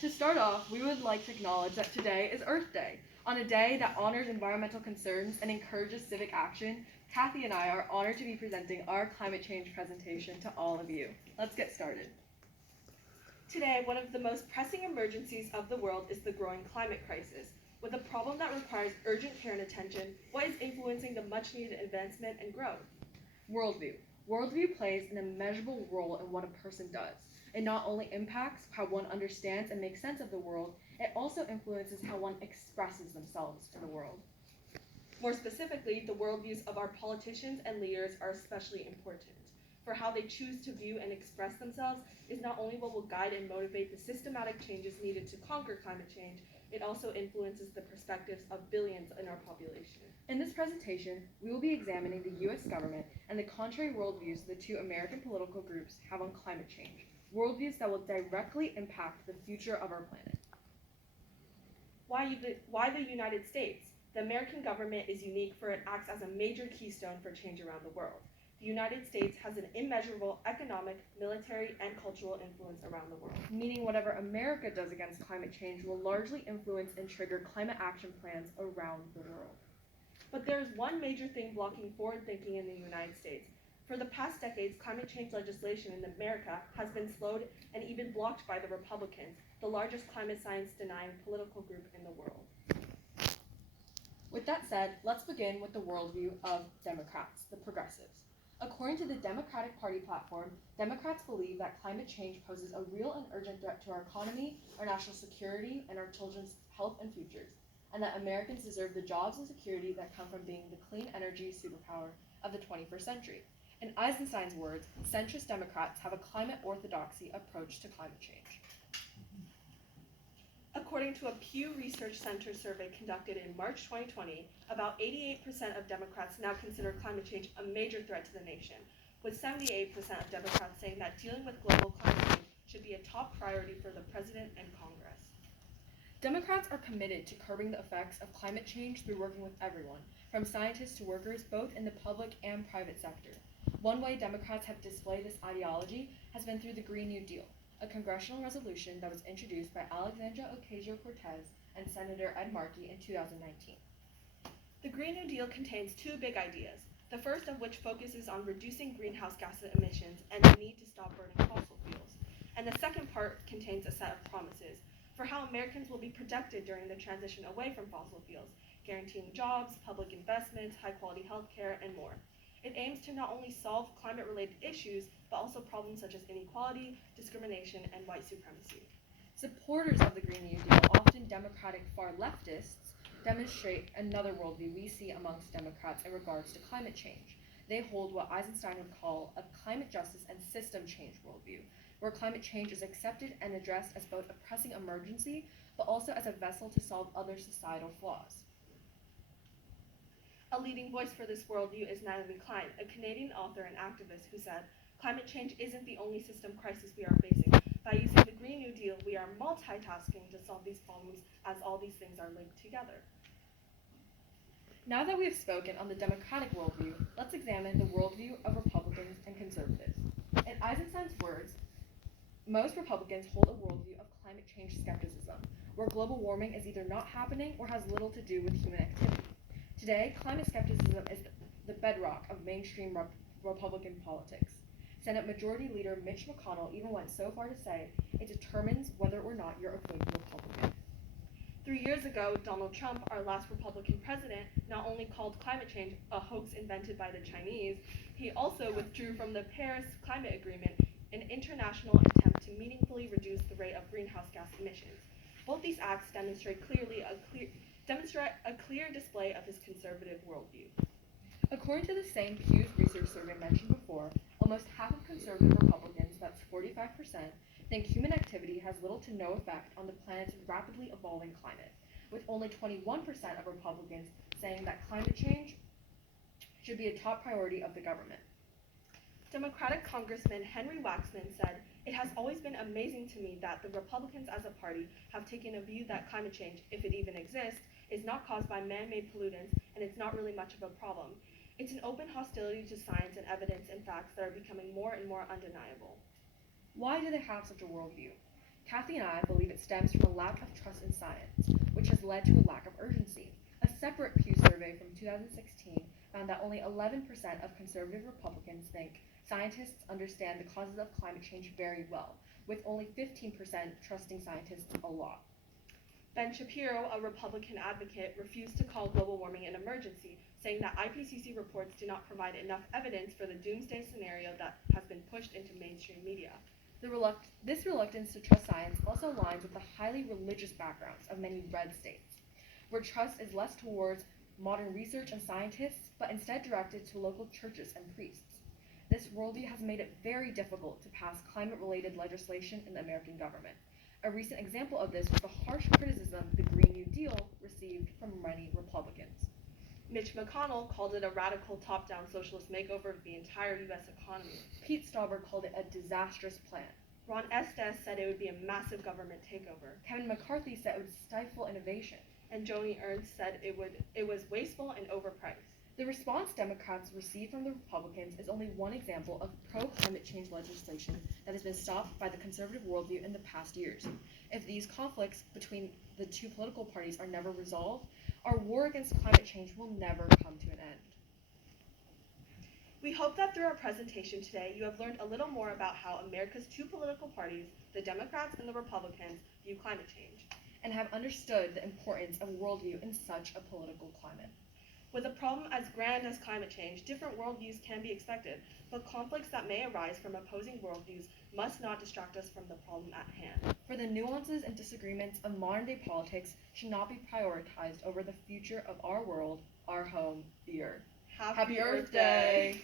To start off, we would like to acknowledge that today is Earth Day. On a day that honors environmental concerns and encourages civic action, Cathy and I are honored to be presenting our climate change presentation to all of you. Let's get started. Today, one of the most pressing emergencies of the world is the growing climate crisis. With a problem that requires urgent care and attention, what is influencing the much-needed advancement and growth? Worldview. Worldview plays an immeasurable role in what a person does. It not only impacts how one understands and makes sense of the world, it also influences how one expresses themselves to the world. More specifically, the worldviews of our politicians and leaders are especially important. For how they choose to view and express themselves is not only what will guide and motivate the systematic changes needed to conquer climate change, it also influences the perspectives of billions in our population. In this presentation, we will be examining the U.S. government and the contrary worldviews the two American political groups have on climate change, worldviews that will directly impact the future of our planet. Why the United States? The American government is unique for it acts as a major keystone for change around the world. The United States has an immeasurable economic, military, and cultural influence around the world. Meaning whatever America does against climate change will largely influence and trigger climate action plans around the world. But there is one major thing blocking forward thinking in the United States. For the past decades, climate change legislation in America has been slowed and even blocked by the Republicans, the largest climate science denying political group in the world. With that said, let's begin with the worldview of Democrats, the progressives. According to the Democratic Party platform, Democrats believe that climate change poses a real and urgent threat to our economy, our national security, and our children's health and futures, and that Americans deserve the jobs and security that come from being the clean energy superpower of the 21st century. In Eisenstein's words, centrist Democrats have a climate orthodoxy approach to climate change. According to a Pew Research Center survey conducted in March 2020, about 88% of Democrats now consider climate change a major threat to the nation, with 78% of Democrats saying that dealing with global climate change should be a top priority for the President and Congress. Democrats are committed to curbing the effects of climate change through working with everyone, from scientists to workers, both in the public and private sector. One way Democrats have displayed this ideology has been through the Green New Deal, a congressional resolution that was introduced by Alexandria Ocasio-Cortez and Senator Ed Markey in 2019. The Green New Deal contains two big ideas, the first of which focuses on reducing greenhouse gas emissions and the need to stop burning fossil fuels. And the second part contains a set of promises for how Americans will be protected during the transition away from fossil fuels, guaranteeing jobs, public investments, high-quality health care, and more. It aims to not only solve climate-related issues, but also problems such as inequality, discrimination, and white supremacy. Supporters of the Green New Deal, often Democratic far leftists, demonstrate another worldview we see amongst Democrats in regards to climate change. They hold what Eisenstein would call a climate justice and system change worldview, where climate change is accepted and addressed as both a pressing emergency, but also as a vessel to solve other societal flaws. A leading voice for this worldview is Natalie Klein, a Canadian author and activist who said, "Climate change isn't the only system crisis we are facing. By using the Green New Deal, we are multitasking to solve these problems as all these things are linked together." Now that we have spoken on the Democratic worldview, let's examine the worldview of Republicans and conservatives. In Eisenstein's words, most Republicans hold a worldview of climate change skepticism, where global warming is either not happening or has little to do with human activity. Today, climate skepticism is the bedrock of mainstream Republican politics. Senate Majority Leader Mitch McConnell even went so far to say it determines whether or not you're a good Republican. 3 years ago, Donald Trump, our last Republican president, not only called climate change a hoax invented by the Chinese, he also withdrew from the Paris Climate Agreement, an international attempt to meaningfully reduce the rate of greenhouse gas emissions. Both these acts demonstrate a clear display of his conservative worldview. According to the same Pew Research survey mentioned before, almost half of conservative Republicans, that's 45%, think human activity has little to no effect on the planet's rapidly evolving climate, with only 21% of Republicans saying that climate change should be a top priority of the government. Democratic Congressman Henry Waxman said, "It has always been amazing to me that the Republicans as a party have taken a view that climate change, if it even exists, is not caused by man-made pollutants and it's not really much of a problem. It's an open hostility to science and evidence and facts that are becoming more and more undeniable." Why do they have such a worldview? Cathy and I believe it stems from a lack of trust in science, which has led to a lack of urgency. A separate Pew survey from 2016 found that only 11% of conservative Republicans think scientists understand the causes of climate change very well, with only 15% trusting scientists a lot. Ben Shapiro, a Republican advocate, refused to call global warming an emergency, saying that IPCC reports do not provide enough evidence for the doomsday scenario that has been pushed into mainstream media. This reluctance to trust science also aligns with the highly religious backgrounds of many red states, where trust is less towards modern research and scientists, but instead directed to local churches and priests. This worldview has made it very difficult to pass climate-related legislation in the American government. A recent example of this was the harsh criticism the Green New Deal received from many Republicans. Mitch McConnell called it a radical top-down socialist makeover of the entire U.S. economy. Pete Stauber called it a disastrous plan. Ron Estes said it would be a massive government takeover. Kevin McCarthy said it would stifle innovation. And Joni Ernst said it was wasteful and overpriced. The response Democrats received from the Republicans is only one example of pro-climate change legislation that has been stopped by the conservative worldview in the past years. If these conflicts between the two political parties are never resolved, our war against climate change will never come to an end. We hope that through our presentation today, you have learned a little more about how America's two political parties, the Democrats and the Republicans, view climate change, and have understood the importance of worldview in such a political climate. With a problem as grand as climate change, different worldviews can be expected, but conflicts that may arise from opposing worldviews must not distract us from the problem at hand. For the nuances and disagreements of modern-day politics should not be prioritized over the future of our world, our home, the Earth. Happy Earth Day!